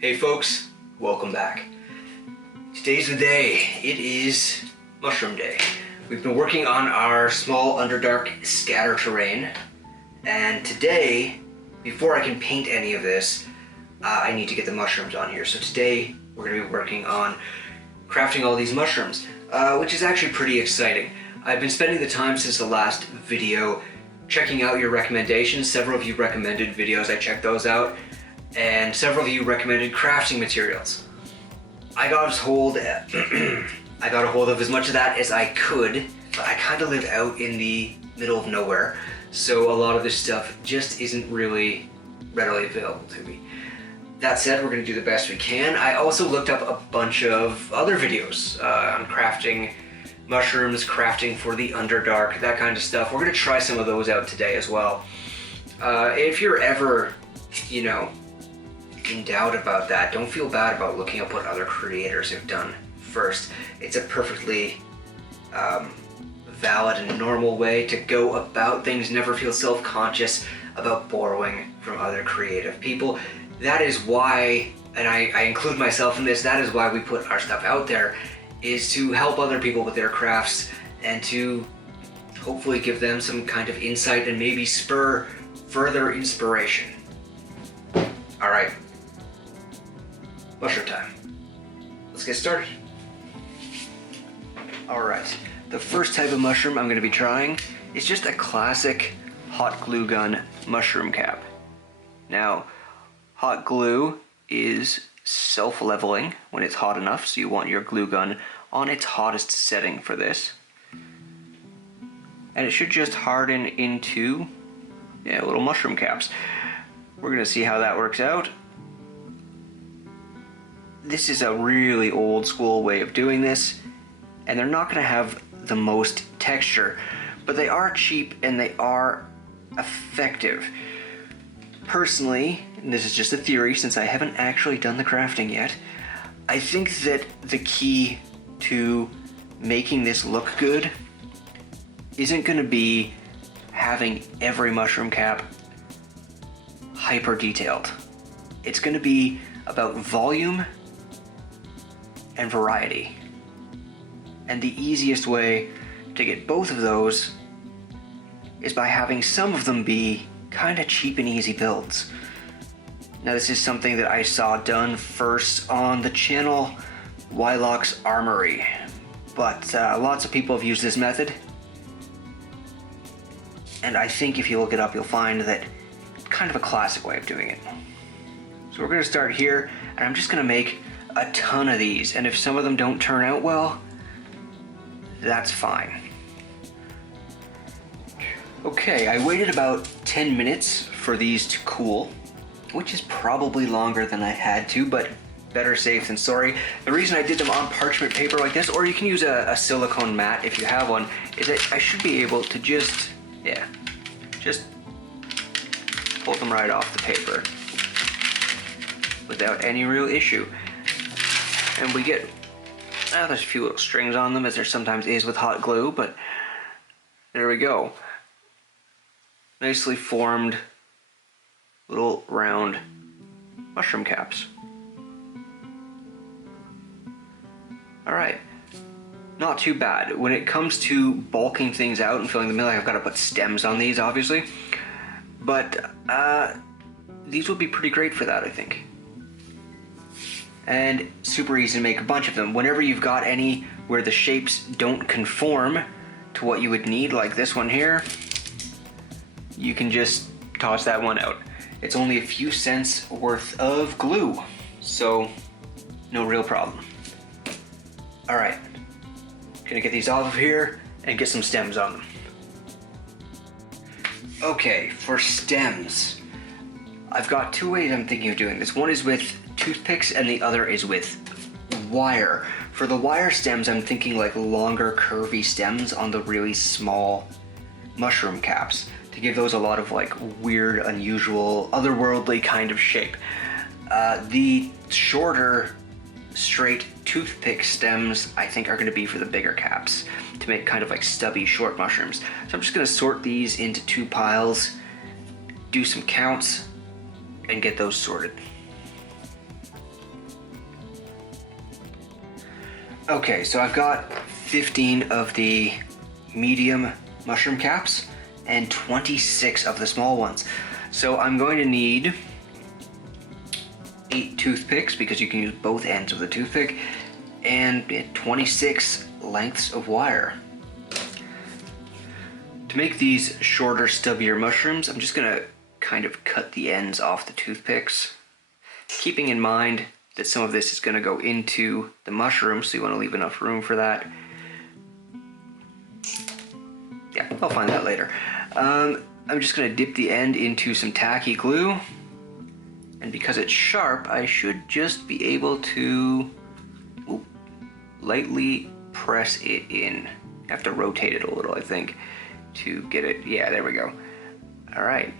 Hey folks, welcome back. Today's the day. It is Mushroom Day. We've been working on our small Underdark scatter terrain, and today, before I can paint any of this, I need to get the mushrooms on here. So today we're going to be working on crafting all these mushrooms, which is actually pretty exciting. I've been spending the time since the last video checking out your recommendations. Several of you recommended videos, I checked those out. And several of you recommended crafting materials. I got a hold of as much of that as I could, but I kind of live out in the middle of nowhere, so a lot of this stuff just isn't really readily available to me. That said, we're going to do the best we can. I also looked up a bunch of other videos on crafting mushrooms, crafting for the Underdark, that kind of stuff. We're going to try some of those out today as well. If you're ever, in doubt about that, don't feel bad about looking up what other creators have done first. It's a perfectly valid and normal way to go about things. Never feel self-conscious about borrowing from other creative people. That is why, and I include myself in this, that is why we put our stuff out there, is to help other people with their crafts and to hopefully give them some kind of insight and maybe spur further inspiration. All right. Mushroom time. Let's get started. Alright, the first type of mushroom I'm going to be trying is just a classic hot glue gun mushroom cap. Now, hot glue is self-leveling when it's hot enough, so you want your glue gun on its hottest setting for this. And it should just harden into, little mushroom caps. We're going to see how that works out. This is a really old school way of doing this, and they're not going to have the most texture, but they are cheap and they are effective. Personally, and this is just a theory since I haven't actually done the crafting yet, I think that the key to making this look good isn't going to be having every mushroom cap hyper detailed. It's going to be about volume and variety. And the easiest way to get both of those is by having some of them be kind of cheap and easy builds. Now this is something that I saw done first on the channel Wylock's Armory, but lots of people have used this method, and I think if you look it up you'll find that it's kind of a classic way of doing it. So we're going to start here, and I'm just going to make a ton of these, and if some of them don't turn out well, that's fine. Okay, I waited about 10 minutes for these to cool, which is probably longer than I had to, but better safe than sorry. The reason I did them on parchment paper like this, or you can use a silicone mat if you have one, is that I should be able to just pull them right off the paper without any real issue. And we get, there's a few little strings on them, as there sometimes is with hot glue, but there we go. Nicely formed little round mushroom caps. Alright, not too bad. When it comes to bulking things out and filling them in, I've got to put stems on these, obviously. But these would be pretty great for that, I think. And super easy to make a bunch of them. Whenever you've got any where the shapes don't conform to what you would need, like this one here, you can just toss that one out. It's only a few cents worth of glue, so no real problem. All right, gonna get these off of here and get some stems on them. Okay, for stems, I've got two ways I'm thinking of doing this. One is with toothpicks and the other is with wire. For the wire stems, I'm thinking like longer curvy stems on the really small mushroom caps to give those a lot of like weird, unusual, otherworldly kind of shape. The shorter, straight toothpick stems I think are going to be for the bigger caps to make kind of like stubby short mushrooms. So I'm just going to sort these into two piles, do some counts, and get those sorted. Okay, so I've got 15 of the medium mushroom caps and 26 of the small ones. So I'm going to need 8 toothpicks, because you can use both ends of the toothpick, and 26 lengths of wire. To make these shorter, stubbier mushrooms, I'm just gonna kind of cut the ends off the toothpicks, keeping in mind that some of this is gonna go into the mushroom, so you wanna leave enough room for that. Yeah, I'll find that later. I'm just gonna dip the end into some tacky glue, and because it's sharp, I should just be able to lightly press it in. I have to rotate it a little, I think, to get it. Yeah, there we go. All right.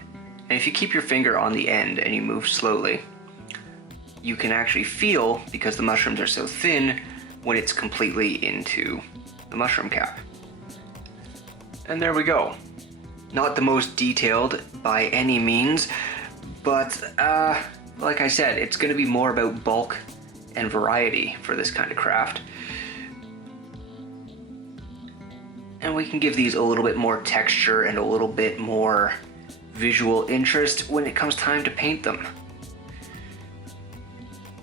And if you keep your finger on the end and you move slowly, you can actually feel, because the mushrooms are so thin, when it's completely into the mushroom cap. And there we go. Not the most detailed by any means, but like I said, it's going to be more about bulk and variety for this kind of craft. And we can give these a little bit more texture and a little bit more visual interest when it comes time to paint them.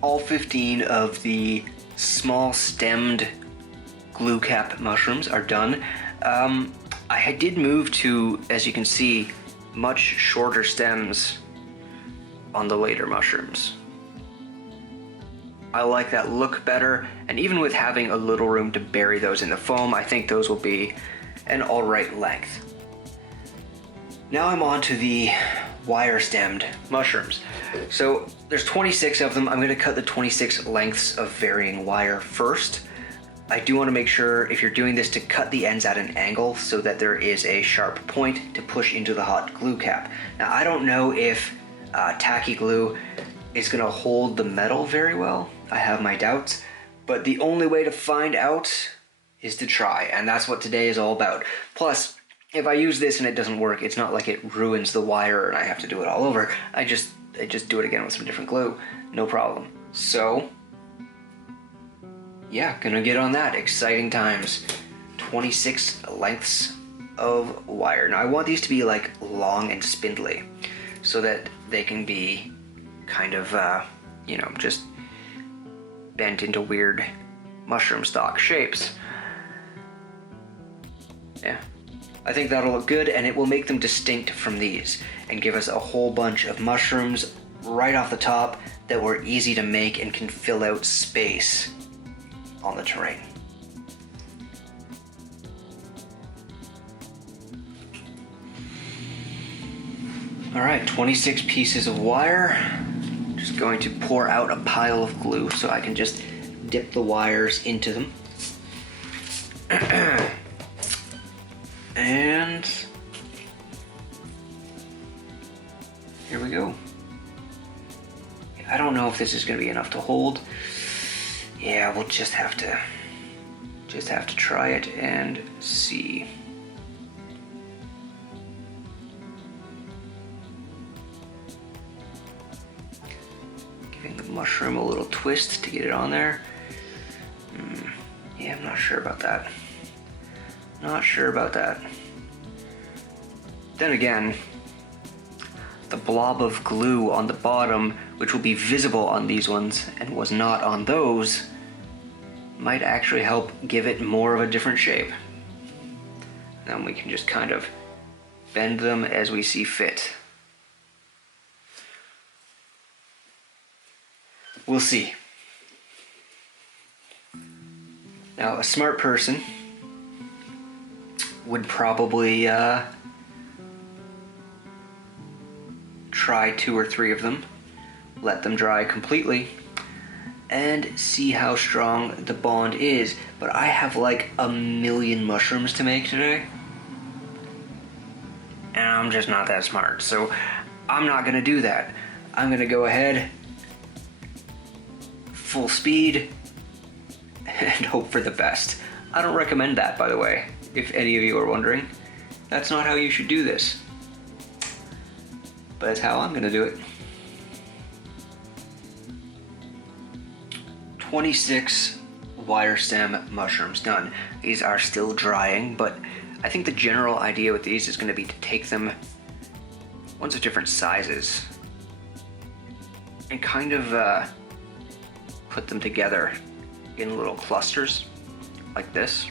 All 15 of the small stemmed glue cap mushrooms are done. I did move to, as you can see, much shorter stems on the later mushrooms. I like that look better, and even with having a little room to bury those in the foam, I think those will be an alright length. Now I'm on to the wire stemmed mushrooms. So there's 26 of them. I'm going to cut the 26 lengths of varying wire first. I do want to make sure, if you're doing this, to cut the ends at an angle so that there is a sharp point to push into the hot glue cap. Now I don't know if tacky glue is going to hold the metal very well. I have my doubts, but the only way to find out is to try, and that's what today is all about. Plus, if I use this and it doesn't work, it's not like it ruins the wire and I have to do it all over. I just do it again with some different glue, no problem. So yeah, gonna get on that. Exciting times. 26 lengths of wire. Now I want these to be like long and spindly so that they can be kind of, you know, just bent into weird mushroom stalk shapes. Yeah, I think that'll look good, and it will make them distinct from these and give us a whole bunch of mushrooms right off the top that were easy to make and can fill out space on the terrain. All right, 26 pieces of wire. Just going to pour out a pile of glue so I can just dip the wires into them. And here we go. I don't know if this is going to be enough to hold. Yeah, we'll just have to try it and see. Giving the mushroom a little twist to get it on there. Yeah, I'm not sure about that. Not sure about that. Then again, the blob of glue on the bottom, which will be visible on these ones and was not on those, might actually help give it more of a different shape. Then we can just kind of bend them as we see fit. We'll see. Now, a smart person would probably try 2 or 3 of them, let them dry completely, and see how strong the bond is. But I have like 1,000,000 mushrooms to make today, and I'm just not that smart, so I'm not gonna do that. I'm gonna go ahead, full speed, and hope for the best. I don't recommend that, by the way, if any of you are wondering. That's not how you should do this. But it's how I'm gonna do it. 26 wire stem mushrooms done. These are still drying, but I think the general idea with these is going to be to take them, ones of different sizes, and kind of put them together in little clusters like this.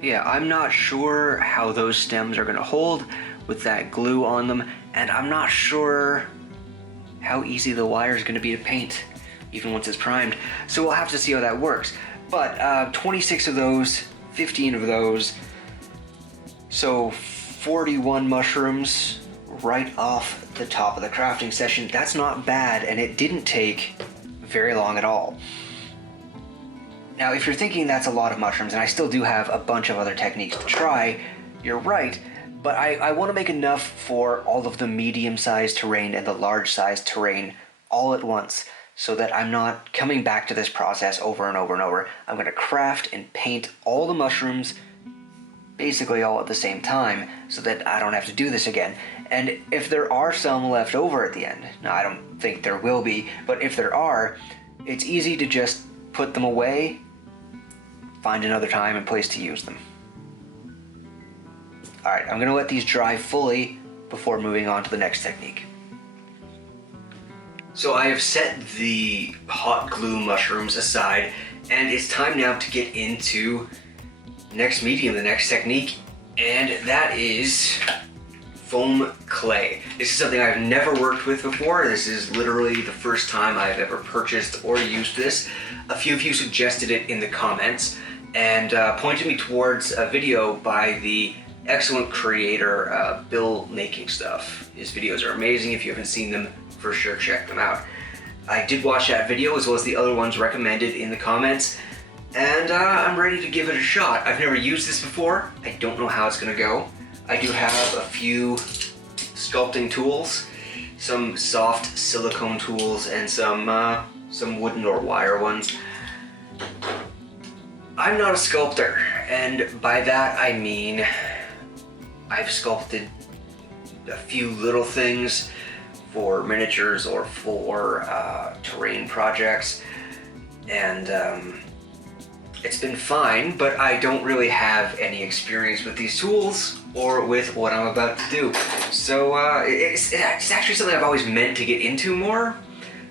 Yeah, I'm not sure how those stems are going to hold with that glue on them, and I'm not sure how easy the wire is going to be to paint even once it's primed, so we'll have to see how that works. But 26 of those, 15 of those, so 41 mushrooms right off the top of the crafting session. That's not bad, and it didn't take very long at all. Now, if you're thinking that's a lot of mushrooms, and I still do have a bunch of other techniques to try, you're right, but I want to make enough for all of the medium-sized terrain and the large-sized terrain all at once, so that I'm not coming back to this process over and over and over. I'm going to craft and paint all the mushrooms basically all at the same time, so that I don't have to do this again. And if there are some left over at the end, now I don't think there will be, but if there are, it's easy to just put them away, find another time and place to use them. Alright, I'm going to let these dry fully before moving on to the next technique. So I have set the hot glue mushrooms aside, and it's time now to get into the next medium, the next technique, and that is foam clay. This is something I've never worked with before. This is literally the first time I've ever purchased or used this. A few of you suggested it in the comments and pointed me towards a video by the excellent creator Bill Making Stuff. His videos are amazing. If you haven't seen them, for sure check them out. I did watch that video as well as the other ones recommended in the comments, and I'm ready to give it a shot. I've never used this before. I don't know how it's gonna go. I do have a few sculpting tools, some soft silicone tools, and some wooden or wire ones. I'm not a sculptor, and by that I mean I've sculpted a few little things for miniatures or for terrain projects, and it's been fine, but I don't really have any experience with these tools or with what I'm about to do. So it's actually something I've always meant to get into more,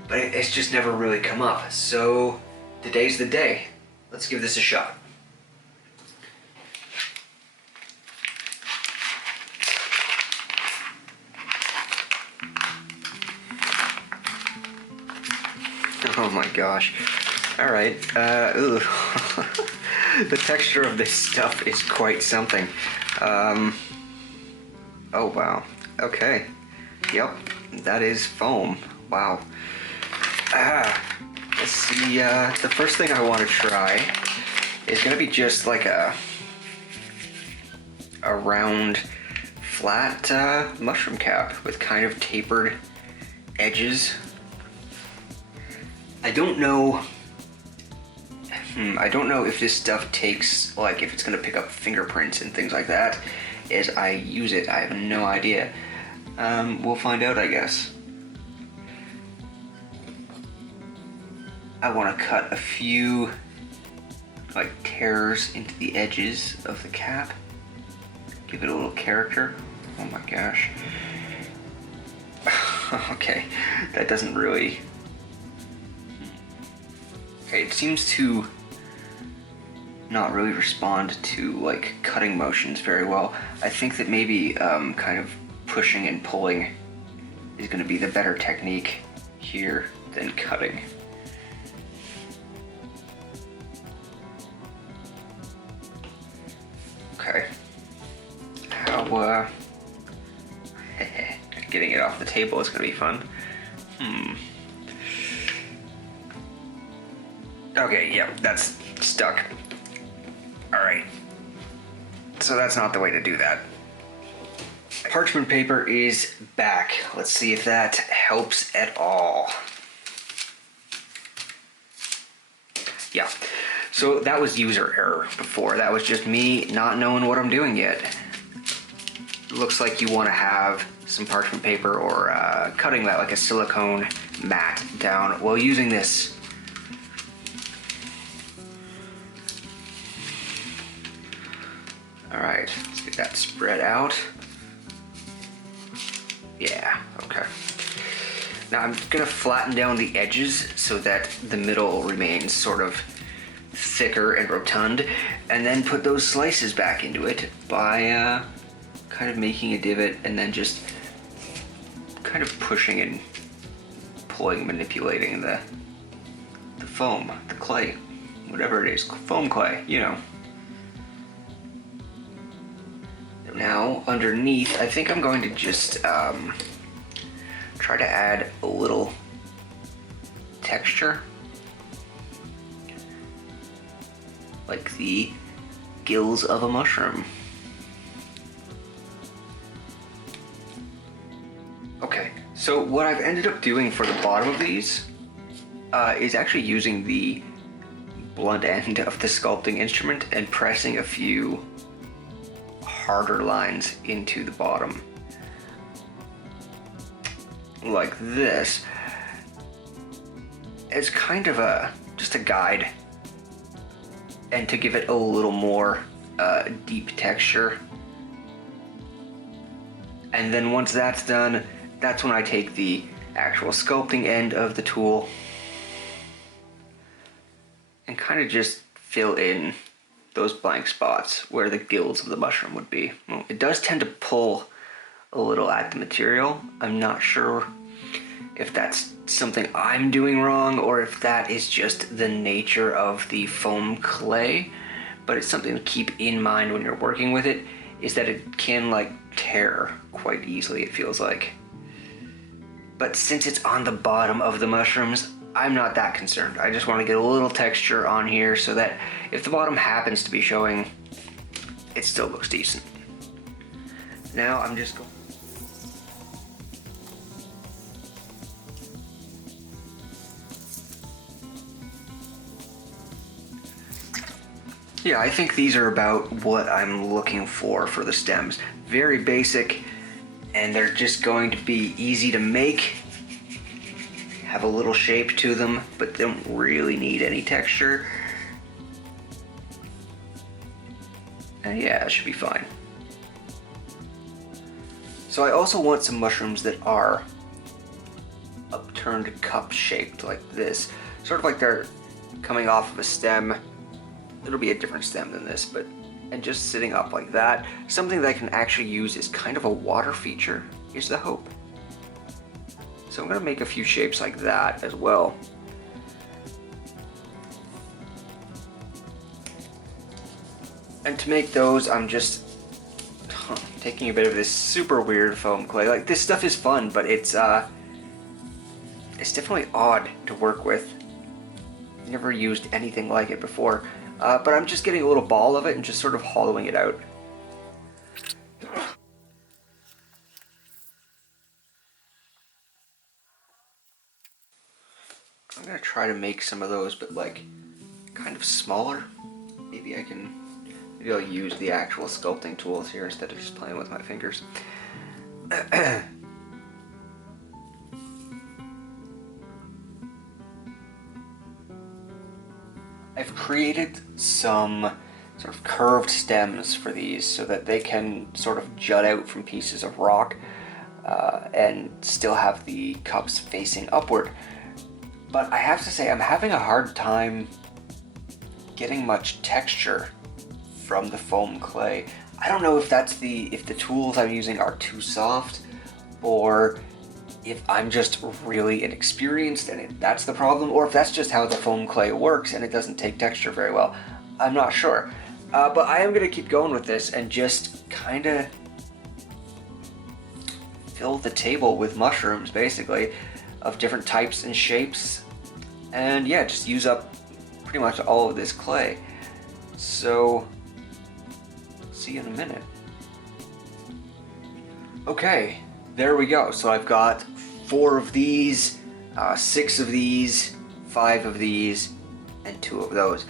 but it's just never really come up. So today's the day. Let's give this a shot. Oh my gosh. Alright, ooh. The texture of this stuff is quite something. Oh wow. Okay. Yep, that is foam. Wow. Let's see, the first thing I want to try is gonna be just like a round, flat mushroom cap with kind of tapered edges. I don't know if this stuff takes, like, if it's gonna pick up fingerprints and things like that as I use it. I have no idea. We'll find out, I guess. I want to cut a few, like, tears into the edges of the cap. Give it a little character. Oh my gosh. Okay, that doesn't really... Okay, it seems to not really respond to, like, cutting motions very well. I think that maybe kind of pushing and pulling is going to be the better technique here than cutting. Okay. How, getting it off the table is going to be fun. Okay, yeah, that's stuck. Alright. So that's not the way to do that. Parchment paper is back. Let's see if that helps at all. Yeah. So that was user error before. That was just me not knowing what I'm doing yet. It looks like you want to have some parchment paper or cutting that, like a silicone mat down while using this. All right, let's get that spread out. Yeah, okay. Now I'm gonna flatten down the edges so that the middle remains sort of thicker and rotund, and then put those slices back into it by kind of making a divot and then just kind of pushing and pulling, manipulating the foam, the clay, whatever it is, foam clay, you know. Now underneath, I think I'm going to just try to add a little texture, like the gills of a mushroom. Okay, so what I've ended up doing for the bottom of these is actually using the blunt end of the sculpting instrument and pressing a few harder lines into the bottom. Like this. As kind of just a guide, and to give it a little more deep texture. And then once that's done, that's when I take the actual sculpting end of the tool and kind of just fill in those blank spots where the gills of the mushroom would be. Well, it does tend to pull a little at the material. I'm not sure if that's something I'm doing wrong or if that is just the nature of the foam clay, but it's something to keep in mind when you're working with it, is that it can like tear quite easily, it feels like. But since it's on the bottom of the mushrooms, I'm not that concerned. I just want to get a little texture on here so that if the bottom happens to be showing, it still looks decent. Now I'm just going... Yeah, I think these are about what I'm looking for the stems. Very basic, and they're just going to be easy to make, have a little shape to them, but don't really need any texture. And yeah, it should be fine. So I also want some mushrooms that are upturned cup shaped like this. Sort of like they're coming off of a stem. It'll be a different stem than this, but and just sitting up like that. Something that I can actually use as kind of a water feature is the hope. So I'm gonna make a few shapes like that as well. And to make those, I'm just taking a bit of this super weird foam clay. Like, this stuff is fun, but it's definitely odd to work with. Never used anything like it before. But I'm just getting a little ball of it and just sort of hollowing it out. I'm gonna try to make some of those, but like kind of smaller. Maybe I'll use the actual sculpting tools here instead of just playing with my fingers. I've created some sort of curved stems for these so that they can sort of jut out from pieces of rock and still have the cups facing upward. But I have to say, I'm having a hard time getting much texture from the foam clay. I don't know if that's if the tools I'm using are too soft, or if I'm just really inexperienced and that's the problem, or if that's just how the foam clay works and it doesn't take texture very well. I'm not sure. But I am gonna keep going with this and just kinda fill the table with mushrooms, basically, of different types and shapes. And yeah, just use up pretty much all of this clay. So, see you in a minute. Okay, there we go. So I've got 4 of these, 6 of these, 5 of these, and 2 of those.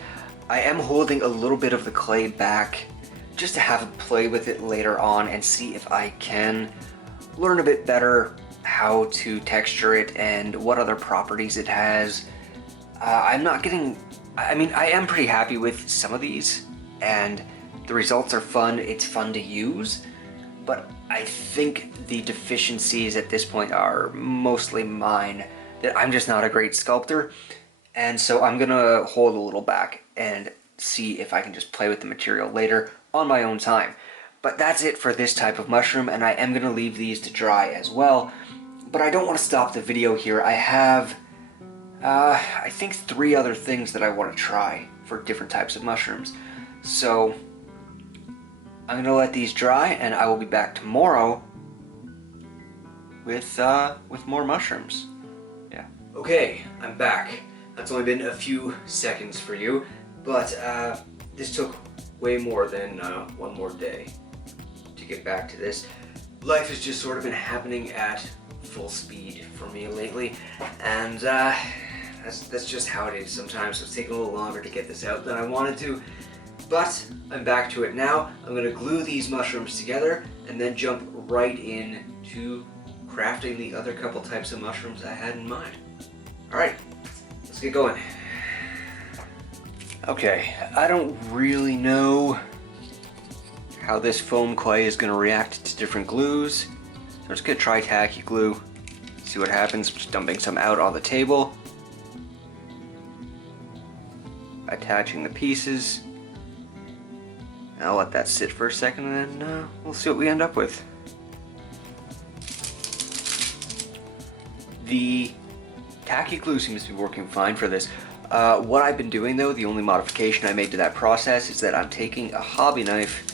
I am holding a little bit of the clay back just to have a play with it later on and see if I can learn a bit better how to texture it and what other properties it has. I'm not getting, I mean, I am pretty happy with some of these, and the results are fun, it's fun to use, but I think the deficiencies at this point are mostly mine, that I'm just not a great sculptor, and so I'm gonna hold a little back and see if I can just play with the material later on my own time. But that's it for this type of mushroom, and I am gonna leave these to dry as well, but I don't want to stop the video here. I have I think 3 other things that I want to try for different types of mushrooms. So I'm going to let these dry, and I will be back tomorrow with more mushrooms. Yeah. Okay, I'm back. That's only been a few seconds for you, but this took way more than 1 more day to get back to this. Life has just sort of been happening at full speed for me lately, and that's just how it is sometimes. It's taking a little longer to get this out than I wanted to, but I'm back to it now. I'm going to glue these mushrooms together and then jump right in to crafting the other couple types of mushrooms I had in mind. Alright, let's get going. Okay, I don't really know how this foam clay is going to react to different glues. So I'm just going to try tacky glue, see what happens. Just dumping some out on the table, attaching the pieces. I'll let that sit for a second, and then we'll see what we end up with. The tacky glue seems to be working fine for this. What I've been doing though, the only modification I made to that process is that I'm taking a hobby knife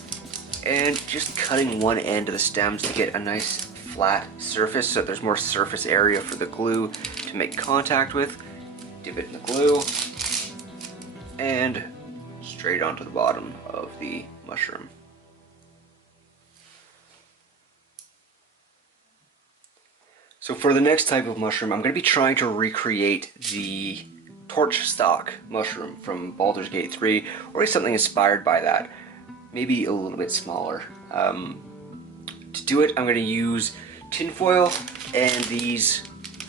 and just cutting one end of the stems to get a nice flat surface, so there's more surface area for the glue to make contact with. Dip it in the glue and straight onto the bottom of the mushroom. So for the next type of mushroom, I'm going to be trying to recreate the torch stalk mushroom from Baldur's Gate 3, or something inspired by that, maybe a little bit smaller. To do it, I'm going to use tinfoil and these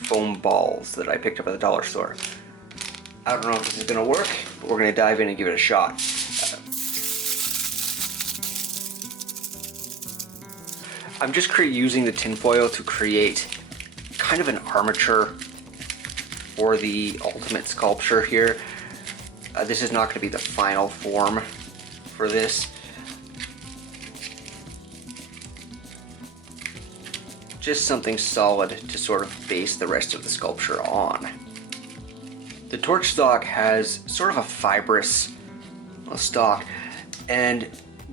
foam balls that I picked up at the dollar store. I don't know if this is going to work, but we're going to dive in and give it a shot. I'm just using the tinfoil to create kind of an armature for the ultimate sculpture here. This is not going to be the final form for this. Just something solid to sort of base the rest of the sculpture on. The torch stalk has sort of a fibrous stalk and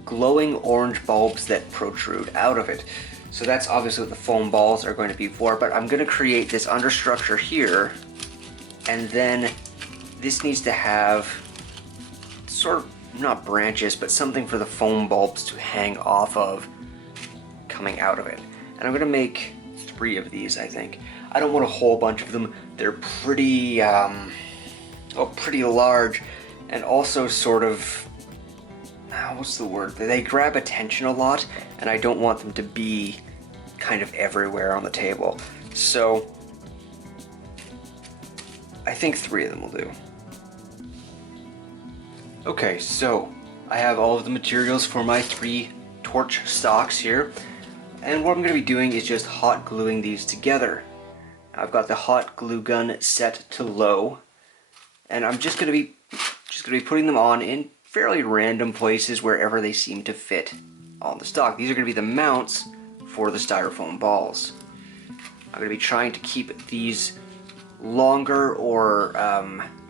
glowing orange bulbs that protrude out of it. So that's obviously what the foam balls are going to be for, but I'm going to create this understructure here, and then this needs to have sort of, not branches, but something for the foam bulbs to hang off of coming out of it. And I'm going to make 3 of these, I think. I don't want a whole bunch of them. They're pretty, pretty large, and also sort of, what's the word? They grab attention a lot, and I don't want them to be kind of everywhere on the table. So I think 3 of them will do. Okay, so I have all of the materials for my 3 torch stalks here, and what I'm going to be doing is just hot gluing these together. I've got the hot glue gun set to low, and I'm just going to be putting them on in fairly random places wherever they seem to fit on the stalk. These are going to be the mounts for the styrofoam balls. I'm going to be trying to keep these longer or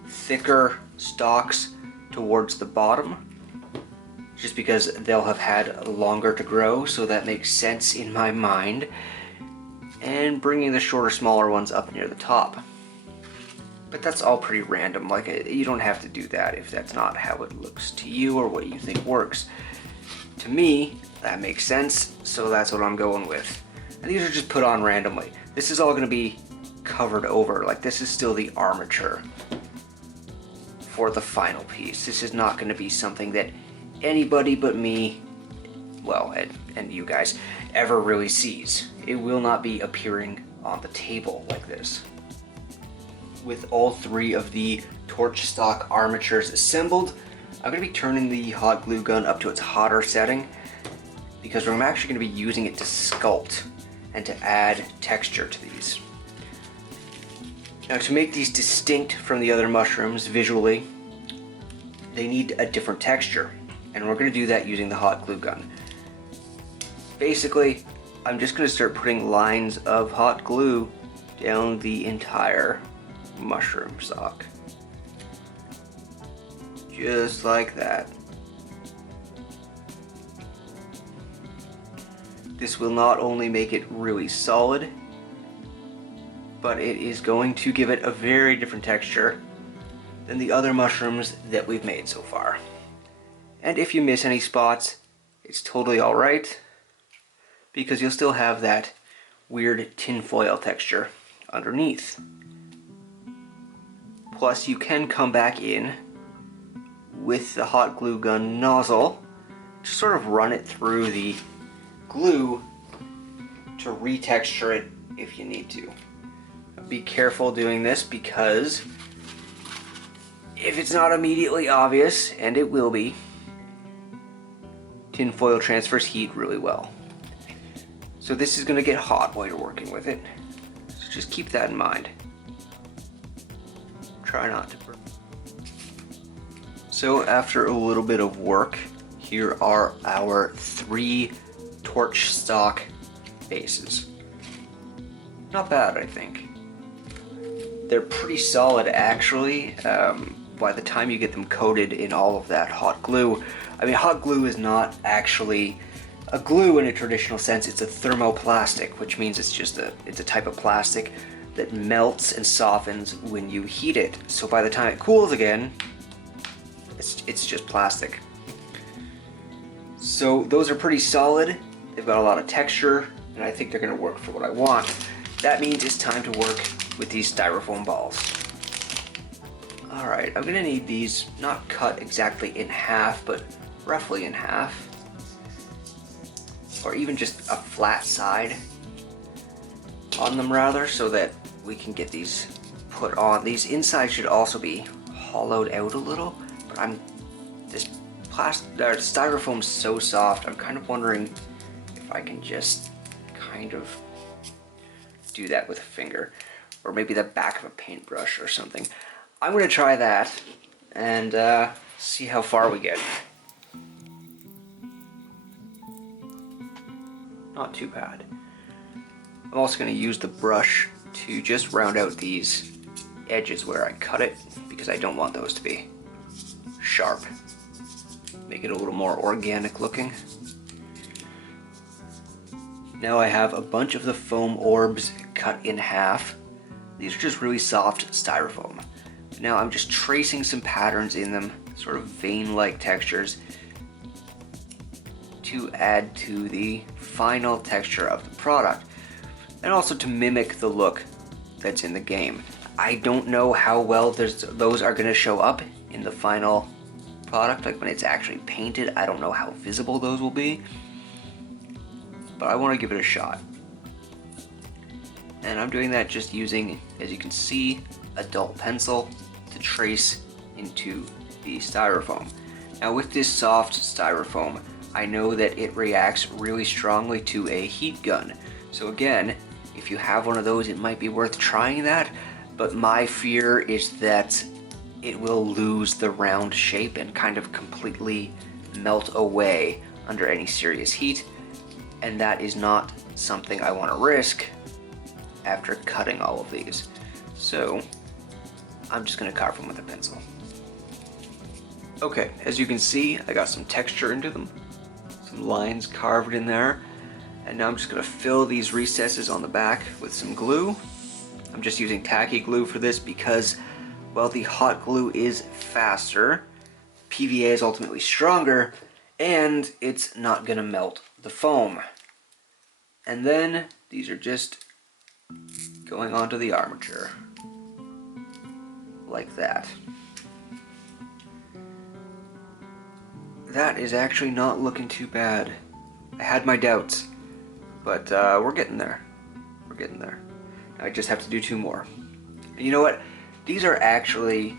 thicker stalks towards the bottom, just because they'll have had longer to grow, so that makes sense in my mind, and bringing the shorter, smaller ones up near the top. But that's all pretty random. Like, you don't have to do that if that's not how it looks to you or what you think works. To me, that makes sense, so that's what I'm going with. And these are just put on randomly. This is all going to be covered over. Like, this is still the armature for the final piece. This is not going to be something that anybody but me, well, and you guys, ever really sees. It will not be appearing on the table like this. With all 3 of the torch stock armatures assembled, I'm going to be turning the hot glue gun up to its hotter setting because I'm actually going to be using it to sculpt and to add texture to these. Now, to make these distinct from the other mushrooms visually, they need a different texture, and we're going to do that using the hot glue gun. Basically, I'm just going to start putting lines of hot glue down the entire mushroom stalk. Just like that. This will not only make it really solid, but it is going to give it a very different texture than the other mushrooms that we've made so far. And if you miss any spots, it's totally alright, because you'll still have that weird tinfoil texture underneath. Plus, you can come back in with the hot glue gun nozzle to sort of run it through the glue to retexture it if you need to. Be careful doing this because if it's not immediately obvious, and it will be, tinfoil transfers heat really well. So this is going to get hot while you're working with it. So just keep that in mind. Try not to burn. So after a little bit of work, here are our 3 torch stock bases. Not bad, I think. They're pretty solid actually. By the time you get them coated in all of that hot glue. I mean, hot glue is not actually a glue in a traditional sense. It's a thermoplastic, which means it's a type of plastic that melts and softens when you heat it. So by the time it cools again, it's just plastic. So those are pretty solid. They've got a lot of texture, and I think they're going to work for what I want. That means it's time to work with these styrofoam balls. Alright, I'm going to need these not cut exactly in half, but roughly in half. Or even just a flat side on them rather, so that we can get these put on. These insides should also be hollowed out a little, but this styrofoam's so soft, I'm kind of wondering if I can just kind of do that with a finger, or maybe the back of a paintbrush or something. I'm going to try that and see how far we get. Not too bad. I'm also going to use the brush to just round out these edges where I cut it, because I don't want those to be sharp. Make it a little more organic looking. Now I have a bunch of the foam orbs cut in half. These are just really soft styrofoam. Now I'm just tracing some patterns in them, sort of vein-like textures, to add to the final texture of the product, and also to mimic the look that's in the game. I don't know how well those are going to show up in the final product, like when it's actually painted. I don't know how visible those will be, but I want to give it a shot. And I'm doing that just using, as you can see, a dull pencil to trace into the styrofoam. Now with this soft styrofoam, I know that it reacts really strongly to a heat gun. So again, if you have one of those, it might be worth trying that, but my fear is that it will lose the round shape and kind of completely melt away under any serious heat, and that is not something I want to risk after cutting all of these. So I'm just going to carve them with a pencil. Okay, as you can see, I got some texture into them, some lines carved in there, and now I'm just going to fill these recesses on the back with some glue. I'm just using tacky glue for this because, well, the hot glue is faster, PVA is ultimately stronger, and it's not going to melt the foam. And then these are just going onto the armature, like that. That is actually not looking too bad. I had my doubts, but we're getting there. We're getting there. I just have to do 2 more. And you know what? These are actually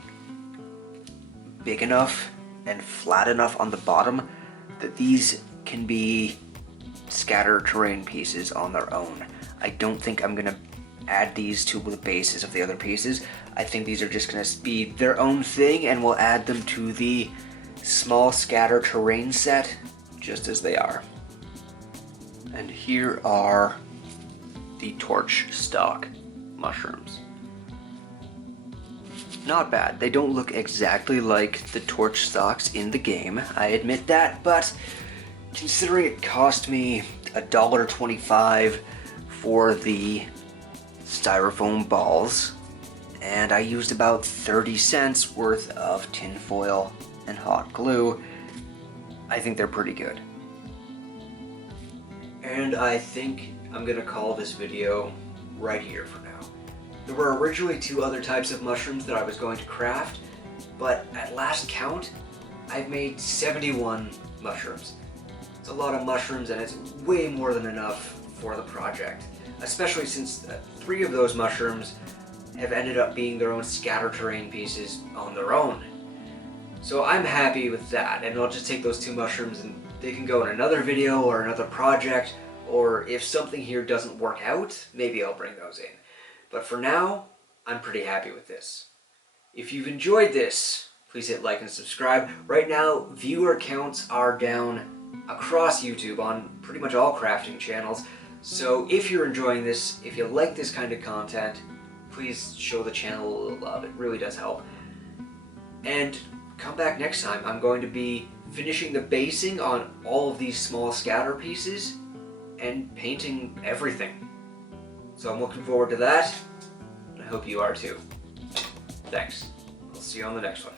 big enough and flat enough on the bottom that these can be scatter terrain pieces on their own. I don't think I'm gonna add these to the bases of the other pieces. I think these are just gonna be their own thing, and we'll add them to the small scatter terrain set just as they are. And here are the torch stalk mushrooms. Not bad. They don't look exactly like the torch stalks in the game, I admit that, but considering it cost me $1.25 for the styrofoam balls, and I used about 30 cents worth of tinfoil and hot glue, I think they're pretty good. And I think I'm gonna call this video right here for now. There were originally 2 other types of mushrooms that I was going to craft, but at last count, I've made 71 mushrooms. It's a lot of mushrooms, and it's way more than enough for the project, especially since 3 of those mushrooms have ended up being their own scatter terrain pieces on their own. So I'm happy with that, and I'll just take those 2 mushrooms and they can go in another video or another project, or if something here doesn't work out, maybe I'll bring those in. But for now, I'm pretty happy with this. If you've enjoyed this, please hit like and subscribe. Right now, viewer counts are down across YouTube on pretty much all crafting channels. So if you're enjoying this, if you like this kind of content, please show the channel a little love. It really does help. And come back next time. I'm going to be finishing the basing on all of these small scatter pieces and painting everything. So I'm looking forward to that. I hope you are too. Thanks. I'll see you on the next one.